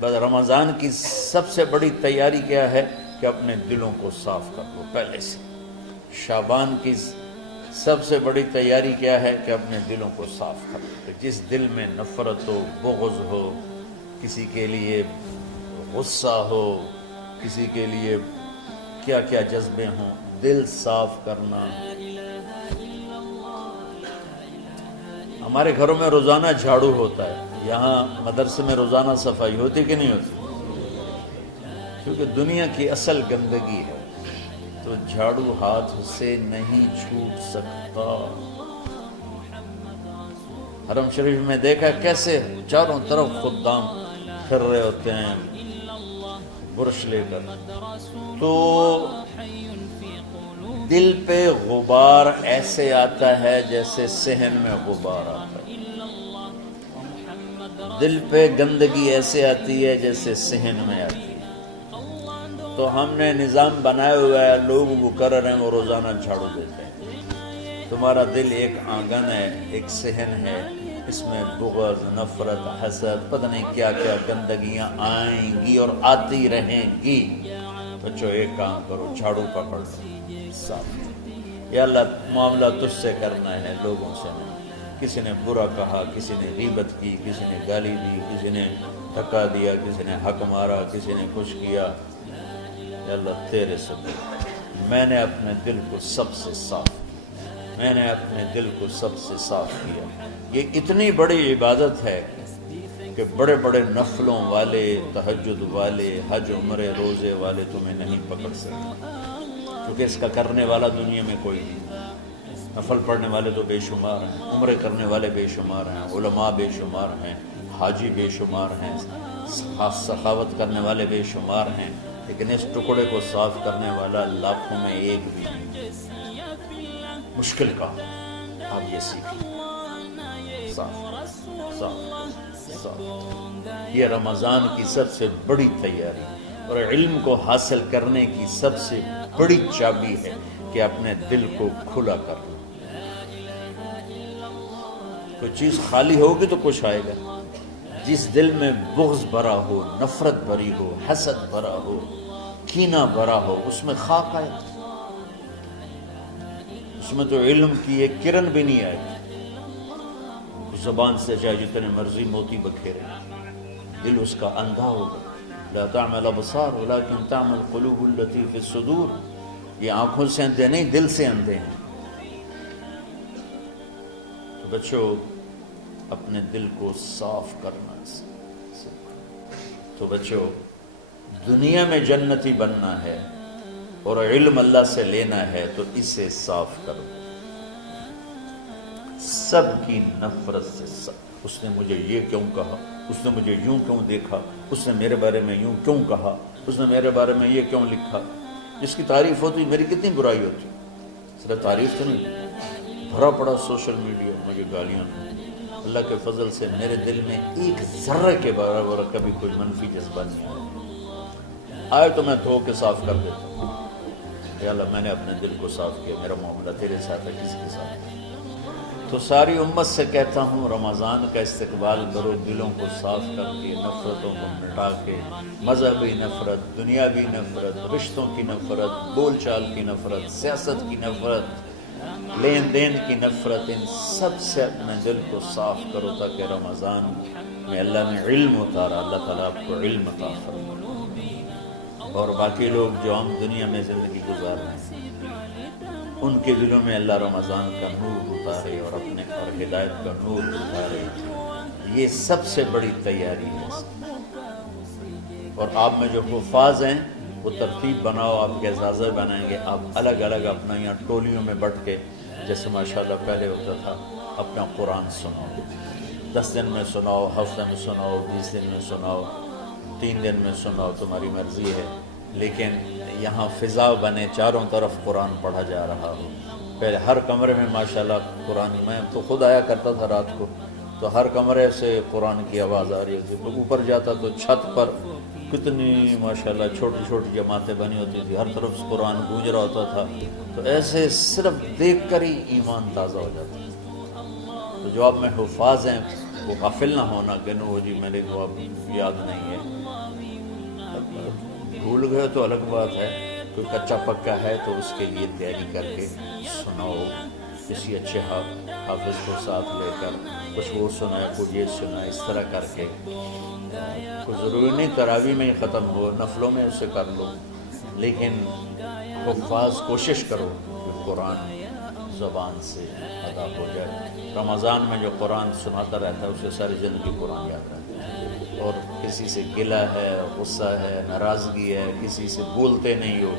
بس رمضان کی سب سے بڑی تیاری کیا ہے کہ اپنے دلوں کو صاف کر لو پہلے سے۔ شعبان کی سب سے بڑی تیاری کیا ہے کہ اپنے دلوں کو صاف کر لو۔ جس دل میں نفرت ہو، بغض ہو، کسی کے لیے غصہ ہو، کسی کے لیے کیا کیا جذبے ہوں، دل صاف کرنا۔ ہمارے گھروں میں روزانہ جھاڑو ہوتا ہے، یہاں مدرسے میں روزانہ صفائی ہوتی کہ نہیں ہوتی؟ کیونکہ دنیا کی اصل گندگی ہے تو جھاڑو ہاتھ سے نہیں چھوٹ سکتا۔ حرم شریف میں دیکھا کیسے چاروں طرف خدام پھر رہے ہوتے ہیں برش لے کر، تو دل پہ غبار ایسے آتا ہے جیسے صحن میں غبار آتا ہے، دل پہ گندگی ایسے آتی ہے جیسے صحن میں آتی ہے۔ تو ہم نے نظام بنایا ہوا ہے، لوگ وہ کر رہے ہیں، وہ روزانہ جھاڑو دیتے ہیں۔ تمہارا دل ایک آنگن ہے، ایک صحن ہے، اس میں بغض، نفرت، حسد، پتہ نہیں کیا کیا گندگیاں آئیں گی اور آتی رہیں گی۔ بچوں ایک کام کرو، جھاڑو پکڑ لو، صاف۔ یا اللہ معاملہ تجھ سے کرنا ہے، لوگوں سے نہیں۔ کسی نے برا کہا، کسی نے غیبت کی، کسی نے گالی دی، کسی نے دھکا دیا، کسی نے حق مارا، کسی نے کچھ کیا، یا اللہ تیرے سے میں نے اپنے دل کو سب سے صاف کیا، میں نے اپنے دل کو سب سے صاف کیا۔ یہ اتنی بڑی عبادت ہے کہ بڑے بڑے نفلوں والے، تہجد والے، حج عمرے روزے والے تمہیں نہیں پکڑ سکتے، کیونکہ اس کا کرنے والا دنیا میں کوئی نہیں۔ نفل پڑھنے والے تو بے شمار ہیں، عمرے کرنے والے بے شمار ہیں، علماء بے شمار ہیں، حاجی بے شمار ہیں، سخاوت کرنے والے بے شمار ہیں، لیکن اس ٹکڑے کو صاف کرنے والا لاکھوں میں ایک بھی نہیں۔ مشکل کا آپ یہ سیکھیں، صاف صاف صاف۔ یہ رمضان کی سب سے بڑی تیاری اور علم کو حاصل کرنے کی سب سے بڑی چابی ہے کہ اپنے دل کو کھلا کر لو۔ کوئی چیز خالی ہوگی تو کچھ آئے گا۔ جس دل میں بغض بھرا ہو، نفرت بھری ہو، حسد بھرا ہو، کینہ بھرا ہو، اس میں خاک آئے، اس میں تو علم کی ایک کرن بھی نہیں آئے۔ زبان سے چاہے جتنے مرضی موتی بکھیرے، دل اس کا اندھا ہوگا۔ لا تعمل ابصار ولكن تعمل قلوب التي في الصدور۔ یہ آنکھوں سے اندھے نہیں، دل سے اندھے ہیں۔ تو بچوں اپنے دل کو صاف کرنا تو بچوں دنیا میں جنتی بننا ہے اور علم اللہ سے لینا ہے تو اسے صاف کرو۔ سب کی نفرت سے سب، اس نے مجھے یہ کیوں کہا، اس نے مجھے یوں کیوں دیکھا، اس نے میرے بارے میں یوں کیوں کہا، اس نے میرے بارے میں یہ کیوں لکھا۔ جس کی تعریف ہوتی میری کتنی برائی ہوتی، صرف تعریف تو نہیں، بھرا پڑا سوشل میڈیا مجھے گالیاں۔ اللہ کے فضل سے میرے دل میں ایک ذرے کے برابر کبھی کوئی منفی جذبہ نہیں آیا، آئے تو میں دھو کے صاف کر دیتا ہوں۔ یا اللہ میں نے اپنے دل کو صاف کیا، میرا معاملہ تیرے ساتھ ہے، کسی کے ساتھ ہے۔ تو ساری امت سے کہتا ہوں رمضان کا استقبال کرو، دلوں کو صاف کر کے، نفرتوں کو مٹا کے، مذہبی نفرت، دنیاوی نفرت، رشتوں کی نفرت، بول چال کی نفرت، سیاست کی نفرت، لین دین کی نفرت، ان سب سے اپنے دل کو صاف کرو تاکہ رمضان میں اللہ نے علم اتارا، اللہ تعالیٰ آپ کو علم عطا فرمائے، اور باقی لوگ جو ہم دنیا میں زندگی گزار رہے ہیں ان کے دلوں میں اللہ رمضان کا نور اتارے اور اپنے اور ہدایت کا نور اتارے۔ یہ سب سے بڑی تیاری ہے۔ اور آپ میں جو حفاظ ہیں وہ ترتیب بناؤ، آپ کے اعزازہ بنائیں گے، آپ الگ الگ اپنا یہاں ٹولیوں میں بٹ کے، جیسے ماشاءاللہ پہلے ہوتا تھا، اپنا قرآن سناؤ، 10 دن میں سناؤ، ہفتہ میں سناؤ، 20 دن میں سناؤ، 3 دن میں سناؤ، تمہاری مرضی ہے، لیکن یہاں فضا بنے، چاروں طرف قرآن پڑھا جا رہا ہو۔ پہلے ہر کمرے میں ماشاءاللہ قرآن، میں تو خود آیا کرتا تھا رات کو، تو ہر کمرے سے قرآن کی آواز آ رہی ہوتی، تو اوپر جاتا تو چھت پر کتنی ماشاءاللہ چھوٹی چھوٹی جماعتیں بنی ہوتی تھی، ہر طرف قرآن گونج رہا ہوتا تھا، تو ایسے صرف دیکھ کر ہی ایمان تازہ ہو جاتا ہے۔ تو جو آپ میں حفاظ ہیں وہ غافل نہ ہونا کہ نو جی میرے کو اب یاد نہیں ہے، بھول گئے تو الگ بات ہے، کوئی کچا پکا ہے تو اس کے لیے تیاری کر کے سناؤ، کسی اچھے حافظ کو ساتھ لے کر کچھ وہ سنائے، کچھ یہ سنائے، اس طرح کر کے. کوئی ضروری نہیں تراویح میں ہی ختم ہو، نفلوں میں اسے کر لو، لیکن حفاظ کوشش کرو کہ قرآن زبان سے ادا ہو جائے. رمضان میں جو قرآن سناتا رہتا ہے اسے ساری زندگی قرآن یاد رہتا ہے. اور کسی سے گلہ ہے، غصہ ہے، ناراضگی ہے، کسی سے بولتے نہیں ہو،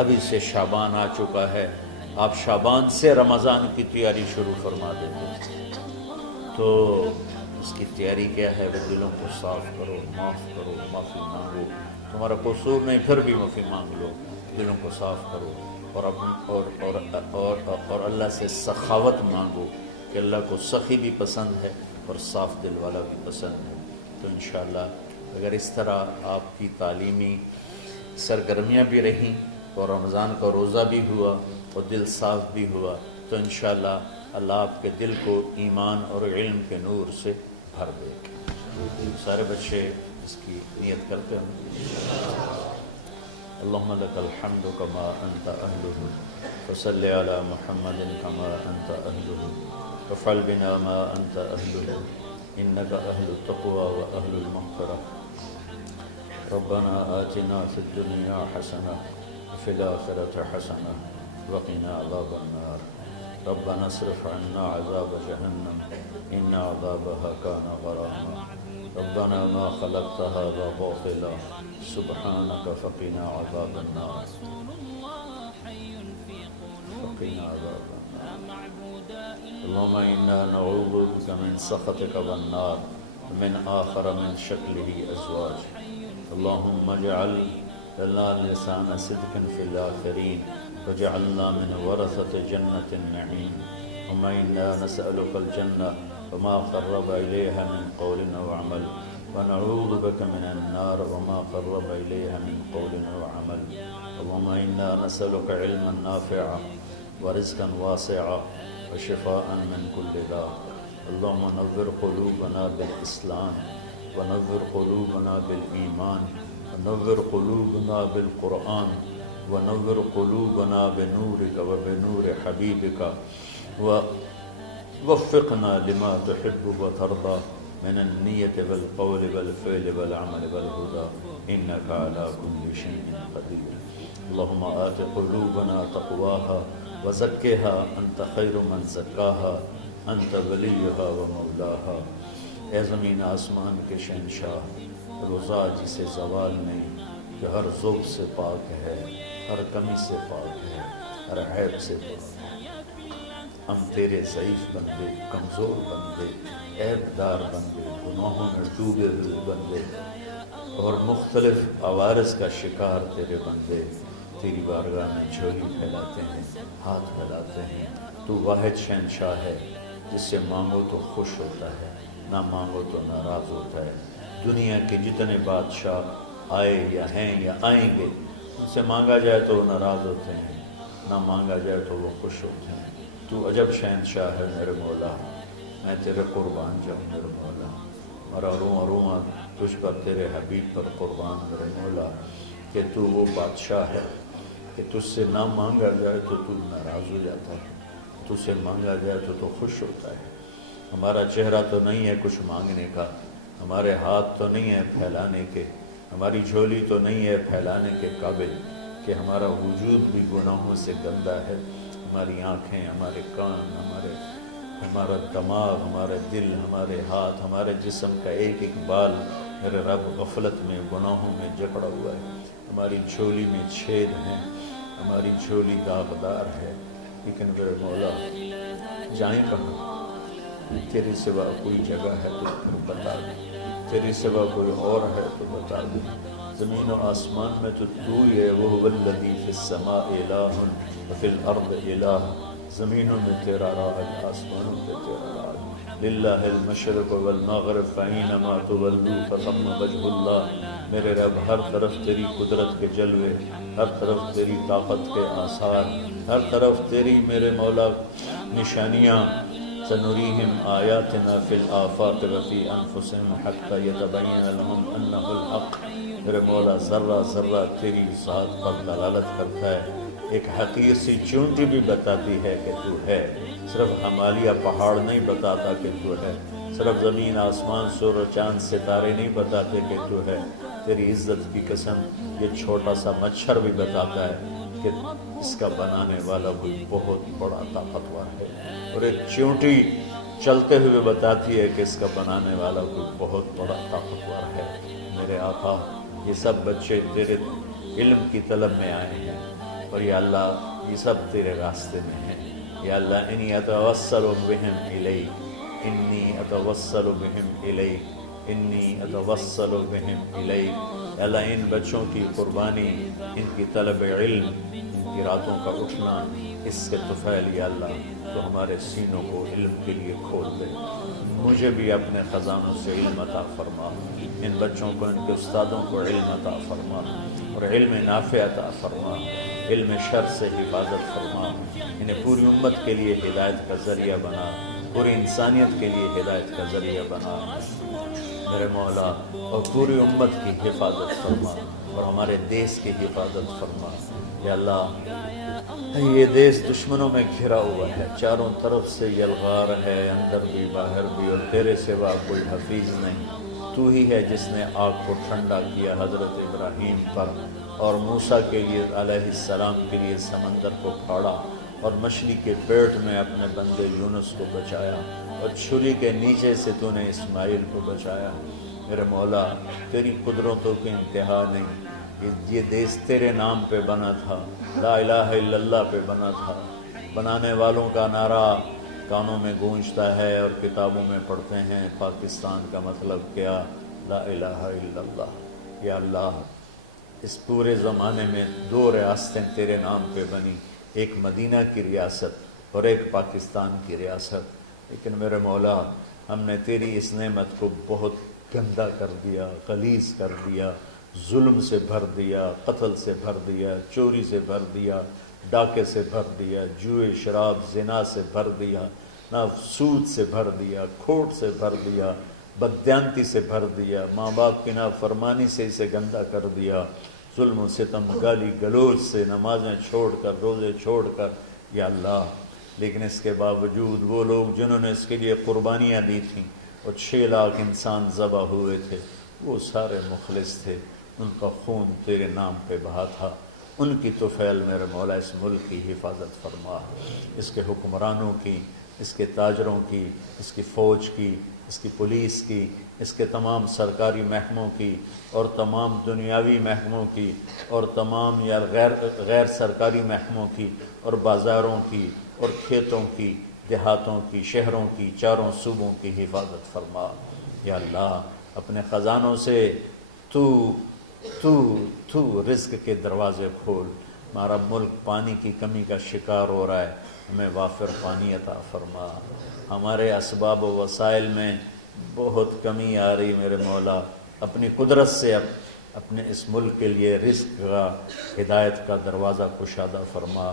ابھی سے شعبان آ چکا ہے، آپ شعبان سے رمضان کی تیاری شروع فرما دیتے. تو اس کی تیاری کیا ہے؟ وہ دلوں کو صاف کرو، معاف کرو، معافی مانگو. تمہارا قصور نہیں پھر بھی معافی مانگ لو، دلوں کو صاف کرو. اور اللہ سے سخاوت مانگو کہ اللہ کو سخی بھی پسند ہے اور صاف دل والا بھی پسند ہے. تو انشاءاللہ اگر اس طرح آپ کی تعلیمی سرگرمیاں بھی رہیں اور رمضان کا روزہ بھی ہوا اور دل صاف بھی ہوا، تو انشاءاللہ اللہ آپ کے دل کو ایمان اور علم کے نور سے بھر دے. سارے بچے اس کی نیت کرتے ہیں. اللہم لک الحمد کما انت اہلہ فصل علی محمد کما انت اہلہ وفعل بنا ما انت اہلہ انک اہل التقوی و اہل المغفرہ. ربنا آتنا فی الدنیا حسنہ وفی الآخرۃ حسنہ وقنا عذاب النار. ربنا اصرف عنا عذاب جہنم ان عذابها كان غراما. ربنا ما خلقت هذا باطلا سبحانك فقنا عذاب النار. فقنا عذاب النار. اللهم إنا نعوذ بك من سخطك والنار ومن آخر من شكله أزواج. اللهم اجعل لنا لسان صدق في الآخرين وجعلنا من ورثة جنة النعيم. اللهم إنا نسألك الجنة وما قرب إليها من قول أو عمل ونعوذ بك من النار وما قرب إليها من قول أو عمل. اللهم إنا نسألك علما نافعا ورزقا واسعا وشفاء من كل داء. اللهم نور قلوبنا بالإسلام ونور قلوبنا بالإيمان ونور قلوبنا بالقرآن ونور قلوبنا بنورك وبنور حبيبك ووفقنا لما تحب وترضى من النية والقول والفعل والعمل والهدى إنك على كل شيء قدير. اللهم آت قلوبنا تقواها وزكها أنت خير من زكاها أنت وليها ومولاها. اے زمین آسمان کے شہنشاہ، روزہ جسے زوال نہیں، جو ہر ذوق سے پاک ہے، ہر کمی سے پاک ہے، ہر عیب سے پاک ہے. ہم تیرے ضعیف بندے، کمزور بندے، عیب دار بندے، گناہوں میں ڈوبے ہوئے بندے اور مختلف عوارض کا شکار تیرے بندے تیری بارگاہ میں جھولی پھیلاتے ہیں، ہاتھ پھیلاتے ہیں. تو واحد شہنشاہ ہے جس سے مانگو تو خوش ہوتا ہے، نہ مانگو تو ناراض ہوتا ہے. دنیا کے جتنے بادشاہ آئے یا ہیں یا آئیں گے، ان سے مانگا جائے تو وہ ناراض ہوتے ہیں، نہ مانگا جائے تو وہ خوش ہوتے ہیں. تو عجب شہنشاہ ہے میرے مولا، میں تیرے قربان جاؤں میرے مولا. اور روما تجھ پر، تیرے حبیب پر قربان میرے مولا، کہ تو وہ بادشاہ ہے کہ تجھ سے نہ مانگا جائے تو تو ناراض ہو جاتا ہے، تجھ سے مانگا جائے تو خوش ہوتا ہے. ہمارا چہرہ تو نہیں ہے کچھ مانگنے کا، ہمارے ہاتھ تو نہیں ہے پھیلانے کے، ہماری جھولی تو نہیں ہے پھیلانے کے قابل، کہ ہمارا وجود بھی گناہوں سے گندا ہے. ہماری آنکھیں، ہمارے کان، ہمارا دماغ، ہمارے دل، ہمارے ہاتھ، ہمارے جسم کا ایک ایک بال میرے رب غفلت میں، گناہوں میں جکڑا ہوا ہے. ہماری جھولی میں چھید ہیں، ہماری جھولی داغدار ہے. لیکن میرے مولا جائیں کہاں؟ تیرے سوا کوئی جگہ ہے تو پھر بتا دے، تیرے سوا کوئی اور ہے تو بتا دے. زمین و آسمان میں تو تو ہی ہے. وَهُوَ الَّذِي فِي السَّمَاءِ إِلَٰهٌ وَفِي الْأَرْضِ إِلَٰهٌ. زمینوں میں تیرا راج، آسمانوں پہ تیرا راج. لِلَّهِ الْمَشْرِقُ وَالْمَغْرِبُ فَأَيْنَمَا تُوَلُّوا فَثَمَّ وَجْهُ اللَّهِ. میرے رب ہر طرف تیری قدرت کے جلوے، ہر طرف تیری طاقت کے آثار، ہر طرف تیری میرے مولا نشانیاں. سنريهم آياتنا في الآفاق وفي أنفسهم حتى يتبين لهم أنه الحق میرے مولا ذرہ ذرہ تیری ذات پر دلالت کرتا ہے، ایک حقیر سی چونٹی بھی بتاتی ہے کہ تو ہے، صرف ہمالیہ پہاڑ نہیں بتاتا کہ تو ہے، صرف زمین آسمان سور و چاند ستارے نہیں بتاتے کہ تو ہے، تیری عزت کی قسم یہ چھوٹا سا مچھر بھی بتاتا ہے کہ اس کا بنانے والا کوئی بہت بڑا طاقتور ہے، اور ایک چونٹی چلتے ہوئے بتاتی ہے کہ اس کا بنانے والا کوئی بہت بڑا طاقتور ہے۔ میرے آقا، یہ سب بچے تیرے علم کی طلب میں آئے ہیں، اور یا اللہ یہ سب تیرے راستے میں ہیں۔ یا اللہ انی اتوسل بہم الیک، انی اتوسل بہم الیک، انی اتوسل بہم الیک۔ یا اللہ ان بچوں کی قربانی، ان کی طلب علم، ان کی راتوں کا اٹھنا، اس کے طفیل یا اللہ تو ہمارے سینوں کو علم کے لیے کھول دے۔ مجھے بھی اپنے خزانوں سے علم عطا فرما، ان بچوں کو، ان کے استادوں کو علم عطا فرما، اور علم نافع عطا فرما، علم شر سے حفاظت فرما، انہیں پوری امت کے لیے ہدایت کا ذریعہ بنا، پوری انسانیت کے لیے ہدایت کا ذریعہ بنا میرے مولا، اور پوری امت کی حفاظت فرما، اور ہمارے دیس کی حفاظت فرما۔ یا اللہ یہ دیس دشمنوں میں گھرا ہوا ہے، چاروں طرف سے یلغار ہے، اندر بھی باہر بھی، اور تیرے سوا کوئی حفیظ نہیں۔ تو ہی ہے جس نے آگ کو ٹھنڈا کیا حضرت ابراہیم پر، اور موسیٰ کے لیے علیہ السلام کے لیے سمندر کو پھاڑا، اور مچھلی کے پیٹ میں اپنے بندے یونس کو بچایا، اور چھری کے نیچے سے تو نے اسماعیل کو بچایا۔ میرے مولا تیری قدرتوں کی انتہا نہیں، یہ دیس تیرے نام پہ بنا تھا، لا الہ الا اللہ پہ بنا تھا۔ بنانے والوں کا نعرہ کانوں میں گونجتا ہے اور کتابوں میں پڑھتے ہیں، پاکستان کا مطلب کیا؟ لا الہ الا اللہ۔ یا اللہ اس پورے زمانے میں 2 ریاستیں تیرے نام پہ بنی، ایک مدینہ کی ریاست اور ایک پاکستان کی ریاست، لیکن میرے مولا ہم نے تیری اس نعمت کو بہت گندا کر دیا، غلیظ کر دیا، ظلم سے بھر دیا، قتل سے بھر دیا، چوری سے بھر دیا، ڈاکے سے بھر دیا، جوئے شراب زنا سے بھر دیا، نہ سود سے بھر دیا، کھوٹ سے بھر دیا، بددیانتی سے بھر دیا، ماں باپ کی نافرمانی سے اسے گندا کر دیا، ظلم و ستم، گالی گلوچ سے، نمازیں چھوڑ کر، روزے چھوڑ کر، یا اللہ لیکن اس کے باوجود وہ لوگ جنہوں نے اس کے لیے قربانیاں دی تھیں، اور 6 لاکھ انسان ذبح ہوئے تھے، وہ سارے مخلص تھے، ان کا خون تیرے نام پہ بہا تھا، ان کی طفیل میرے مولا اس ملک کی حفاظت فرما، اس کے حکمرانوں کی، اس کے تاجروں کی، اس کی فوج کی، اس کی پولیس کی، اس کے تمام سرکاری محکموں کی، اور تمام دنیاوی محکموں کی، اور تمام یا غیر سرکاری محکموں کی، اور بازاروں کی، اور کھیتوں کی، دیہاتوں کی، شہروں کی، چاروں صوبوں کی حفاظت فرما۔ یا اللہ اپنے خزانوں سے تو رزق کے دروازے کھول، ہمارا ملک پانی کی کمی کا شکار ہو رہا ہے، ہمیں وافر پانی عطا فرما، ہمارے اسباب و وسائل میں بہت کمی آ رہی میرے مولا، اپنی قدرت سے اپنے اس ملک کے لیے رزق کا، ہدایت کا دروازہ کشادہ فرما۔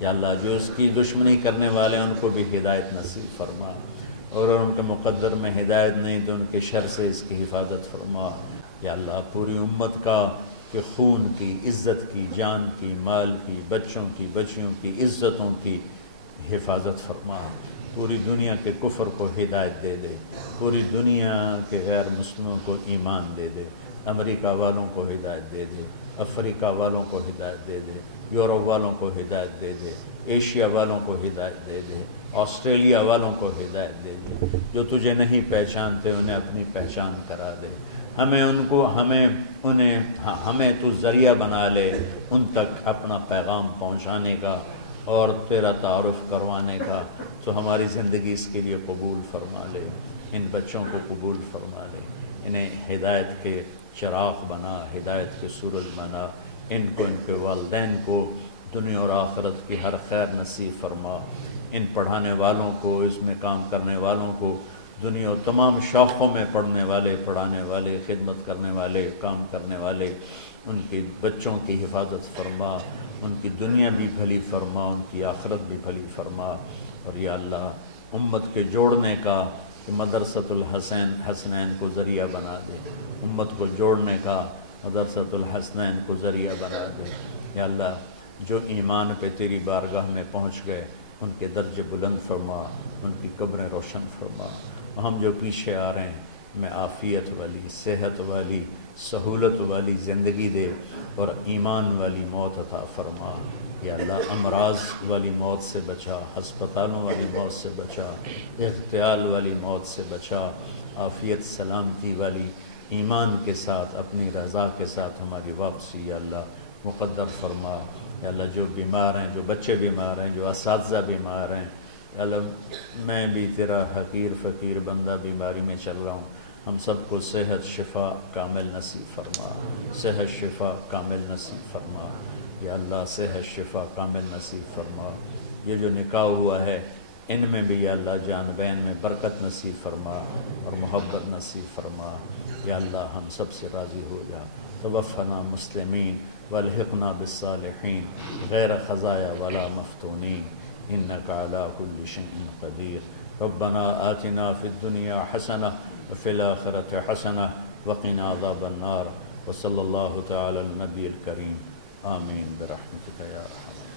یا اللہ جو اس کی دشمنی کرنے والے ہیں ان کو بھی ہدایت نصیب فرما، اور ان کے مقدر میں ہدایت نہیں تو ان کے شر سے اس کی حفاظت فرما۔ یا اللہ پوری امت کا کہ خون کی، عزت کی، جان کی، مال کی، بچوں کی، بچیوں کی، عزتوں کی حفاظت فرما، پوری دنیا کے کفر کو ہدایت دے دے، پوری دنیا کے غیر مسلموں کو ایمان دے دے، امریکہ والوں کو ہدایت دے دے، افریقہ والوں کو ہدایت دے دے، یورپ والوں کو ہدایت دے دے، ایشیا والوں کو ہدایت دے دے، آسٹریلیا والوں کو ہدایت دے دے، جو تجھے نہیں پہچانتے انہیں اپنی پہچان کرا دے، ہمیں تو ذریعہ بنا لے ان تک اپنا پیغام پہنچانے کا اور تیرا تعارف کروانے کا، تو ہماری زندگی اس کے لیے قبول فرما لے، ان بچوں کو قبول فرما لے، انہیں ہدایت کے چراغ بنا، ہدایت کے سورج بنا، ان کو، ان کے والدین کو دنیا اور آخرت کی ہر خیر نصیب فرما، ان پڑھانے والوں کو، اس میں کام کرنے والوں کو، دنیا اور تمام شاخوں میں پڑھنے والے، پڑھانے والے، خدمت کرنے والے، کام کرنے والے، ان کے بچوں کی حفاظت فرما، ان کی دنیا بھی بھلی فرما، ان کی آخرت بھی بھلی فرما، اور یا اللہ امت کے جوڑنے کا کہ مدرسۃ الحسنین کو ذریعہ بنا دے، امت کو جوڑنے کا مدرسۃ الحسنین کو ذریعہ بنا دے۔ یا اللہ جو ایمان پہ تیری بارگاہ میں پہنچ گئے ان کے درجے بلند فرما، ان کی قبریں روشن فرما۔ ہم جو پیچھے آ رہے ہیں میں عافیت والی، صحت والی، سہولت والی زندگی دے اور ایمان والی موت عطا فرما۔ یا اللہ امراض والی موت سے بچا، ہسپتالوں والی موت سے بچا، اغتیال والی موت سے بچا، عافیت سلامتی والی ایمان کے ساتھ اپنی رضا کے ساتھ ہماری واپسی یا اللہ مقدر فرما۔ یا اللہ جو بیمار ہیں، جو بچے بیمار ہیں، جو اساتذہ بیمار ہیں، یا اللہ میں بھی تیرا حقیر فقیر بندہ بیماری میں چل رہا ہوں، ہم سب کو صحت شفا کامل نصیب فرما، صحت شفا کامل نصیب فرما۔ یا اللہ صحت شفا کامل نصیب فرما۔ یہ جو نکاح ہوا ہے ان میں بھی یا اللہ جان بین میں برکت نصیب فرما اور محبت نصیب فرما۔ یا اللہ ہم سب سے راضی ہو جا۔ توفنا مسلمین والحقنا بالصالحین غیر خزایا ولا مفتونین انک علی کل شیء قدیر۔ ربنا آتنا فی الدنیا حسنہ وفی الآخرۃ حسنہ وقنا عذاب النار۔ وصلی اللہ تعالی علی النبی الکریم آمین برحمتک یا ارحم۔